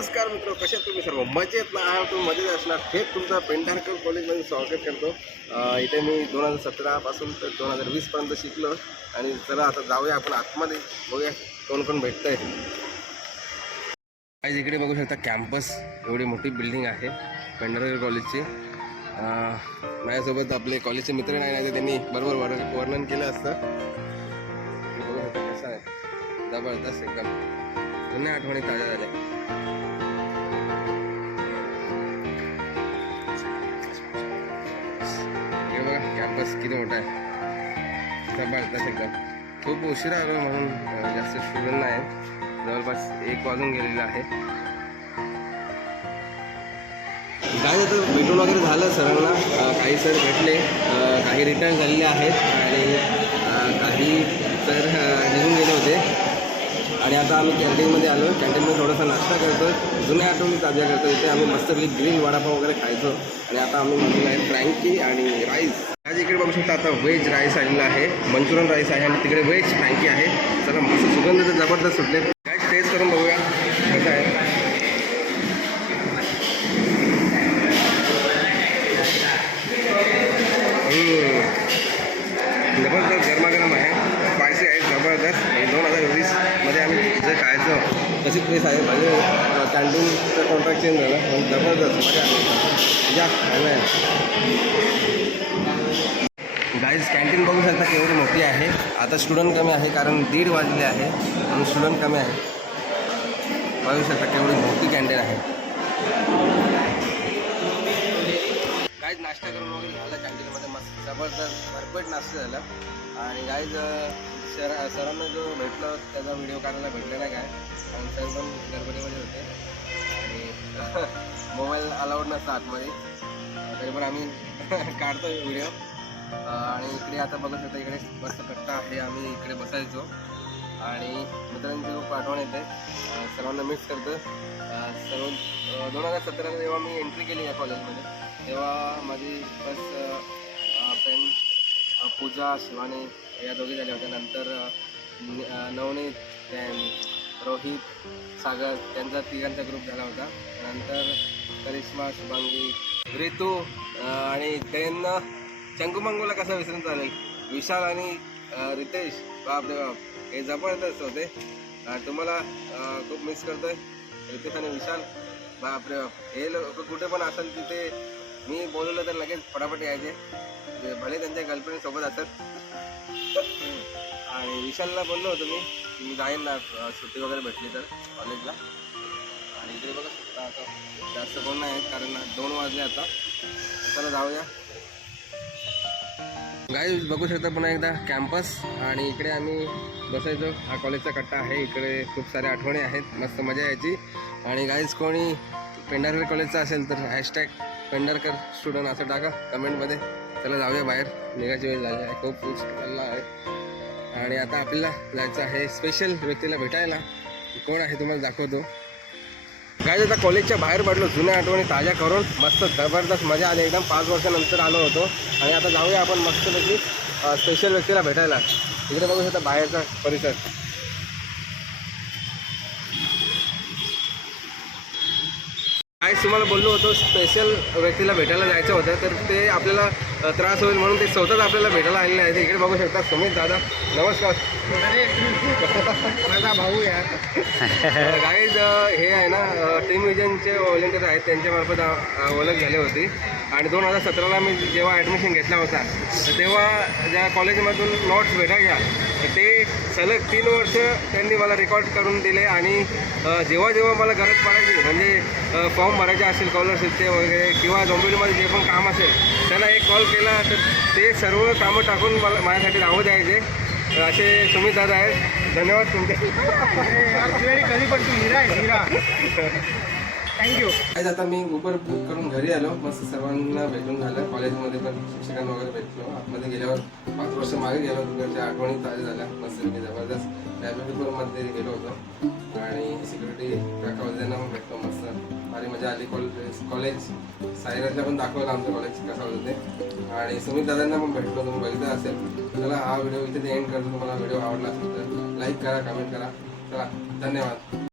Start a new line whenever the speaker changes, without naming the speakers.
नमस्कार मित्र कसे तुम्ही सर्व? मजेत ना? आहात तुम्ही मजेत असणार. थेट तुमचा पेंढारकर कॉलेजमध्ये स्वागत करतो. इथे मी दोन हजार सतरापासून तर दोन हजार वीसपर्यंत शिकलो. आणि चला आता जाऊया आपण आतमध्ये. बघूया कोण कोण भेटतंय. आज इकडे बघू शकता कॅम्पस. एवढी मोठी बिल्डिंग आहे पेंढारकर कॉलेजची. माझ्यासोबत आपले कॉलेजचे मित्र नाही ना त्यांनी बरोबर वर- वर्णन केलं असतं. बघू शकता कसं आहे. जबरदस्त एकदम. जुन्या आठवणी ताज्या झाल्या. हे बघा कॅम्पस किती मोठा आहे. जबरदस्त एकदम खूप उशिरा आलो म्हणून जास्त स्टुडंट नाही. जवळपास एक वाजून गेलेलं आहे. काय तर भेटून वगैरे झालं सरांना. काही सर भेटले. काही रिटर्न झालेले आहेत. आणि काही सर निघून गेले होते. आणि आता आम्ही कॅन्टीनमध्ये आलो. कॅन्टीनमध्ये थोडासा नाश्ता करतो. जुन्या आठवणी ताज्या करतो. इथे आम्ही मस्तपैकी ग्रीन वडापाव वगैरे खायचो. आणि आता आम्ही म्हटलं आहे फ्रँकी आणि राईस. आज इकडे बघू शकता आता व्हेज राईस आलेला आहे. मंचुरियन राईस आहे आणि तिकडे व्हेज फ्रँकी आहे. चला मस्त सुगंध तर जबरदस्त सुटले. टेस्ट करून बघूया कसं आहे हम्म. जबरदस्त गरमागरम आहे स्पायसी आहे जबरदस्त आणि दोन हजार वीसमध्ये आम्ही जे खायचो अशी प्लेस आहे. म्हणजे कॅन्टीनचं कॉन्ट्रॅक्ट चेंज झालं. पण जबरदस्त मजा या गाईज कॅन्टीन बघू शकता केवढी मोठी आहे. आता स्टुडंट कमी आहे कारण दीड वाजले आहे. आणि स्टुडंट कमी आहे. बघू शकता केवढी मोठी कॅन्टीन आहे. गाईज नाश्ता करून वगैरे झाला. कॅन्टीनमध्ये मस्त जबरदस्त भरपेट नाश्ता झाला. आणि गाईज सर सरांना जो भेटला त्याचा व्हिडिओ काढायला भेटलेला काय कारण सर पण गडबडीमध्ये होते. आणि मोबाईल अलाउड नसतं आतमध्ये. तरी पण आम्ही काढतो व्हिडिओ आणि इकडे आता बघत होतो इकडे मस्त कट्टा आहे आम्ही इकडे बसायचो. आणि मित्रांची खूप आठवण येते. सर्वांना मिस करतो सर्व दोन हजार सतराला जेव्हा मी एंट्री केली या कॉलेजमध्ये तेव्हा माझी बस पूजा शिवानी या दोघी झाल्या होत्या. नंतर नवनीत रोहित सागर त्यांचा तिघांचा ग्रुप झाला होता. नंतर करिश्मा शुभांगी ऋतू आणि त्यांना चंकुमंगूला कसं विसरून चालेल? विशाल आणि रितेश. बाप रे बाप. हे जबरदस्त होते. तुम्हाला खूप मिस करतोय. रितेश आणि विशाल. बाप रे बाप. हे लोक कुठे पण असेल तिथे मी बोलवलं तर लगेच फटाफट यायचे. भले त्यांच्या गर्लफ्रेंड सोबत असत आणि विशालला बोललो होतो मी की मी जाईन ना सुट्टी वगैरे भेटली तर कॉलेजला आणि इकडे बघा सुट्टा आता जास्त कोण नाही कारण दोन वाजले आता. चला जाऊया. गाई बघू शकता पुन्हा एकदा कॅम्पस आणि इकडे आम्ही बसायचो. हा कॉलेजचा कट्टा आहे. इकडे खूप साऱ्या आठवणी आहेत. मस्त मजा यायची. आणि गाईज कोणी पेंढारकर कॉलेजचा असेल तर हॅशटॅग पेंढारकर स्टुडंट असं टाका कमेंटमध्ये चला जाऊया बाहेर. निघायची वेळ झाली आहे. खूप उशीर चालला आहे. आणि आता आपल्याला जायचं आहे. स्पेशल व्यक्तीला भेटायला. कोण आहे तुम्हाला दाखवतो. काय आता कॉलेजच्या बाहेर पडलो. जुन्या आठवणी ताज्या करून मस्त जबरदस्त मजा आली. एकदम पाच वर्षानंतर आलो होतो. आणि आता जाऊया आपण मस्तपैकी स्पेशल व्यक्तीला भेटायला. इकडे बघू शकता बाहेरचा परिसर. काय तुम्हाला बोललो होतो स्पेशल व्यक्तीला भेटायला जायचं होतं तर ते आपल्याला त्रास होईल म्हणून ते स्वतःच आपल्याला भेटायला आलेले आहेत. इकडे बघू शकता सुमित दादा. नमस्कार.
माझा भाऊ यार
गाईज हे आहे ना टीम विजनचे व्हॉलेंटियर आहेत. त्यांच्यामार्फत ओळख झाली होती. आणि दोन हजार सतराला मी जेव्हा ॲडमिशन घेतला होता तेव्हा ज्या कॉलेजमधून नोट्स भेटायच्या ते सलग तीन वर्ष त्यांनी मला रेकॉर्ड करून दिले. आणि जेव्हा जेव्हा मला गरज पडायची म्हणजे फॉर्म भरायचे असेल स्कॉलरशिपचे वगैरे किंवा डोंबिवलीमध्ये जे पण काम असेल त्यांना एक कॉल केला तर ते सर्व कामं टाकून मला माझ्यासाठी नावं द्यायचे. असे सुमित दादा आहेत. धन्यवाद तुमचे.
कधी पण तू हिरा आहे हिरा थँक्यू
आज आता मी उबर बुक करून घरी आलो. मस्त सर्वांना भेटून झालं. कॉलेजमध्ये पण शिक्षकांना वगैरे भेटलो. आतमध्ये गेल्यावर पाच वर्ष मागे गेलो. तिकडच्या आठवणी ताज्या झाल्या. मस्त मी जबरदस्त लायब्ररी मध्ये गेलो होतो. आणि सिक्युरिटी काका पण भेटलो मस्त. भारी मजा आली. कॉलेज कॉलेज सायराजला पण दाखवलं आमचं कॉलेज कसं होतं ते. आणि सुमित दादांना पण भेटलो. तुम्ही बघितलं असेल. चला हा व्हिडिओ इथे एंड करतो. तुम्हाला व्हिडिओ आवडला असेल तर लाईक करा कमेंट करा. चला धन्यवाद.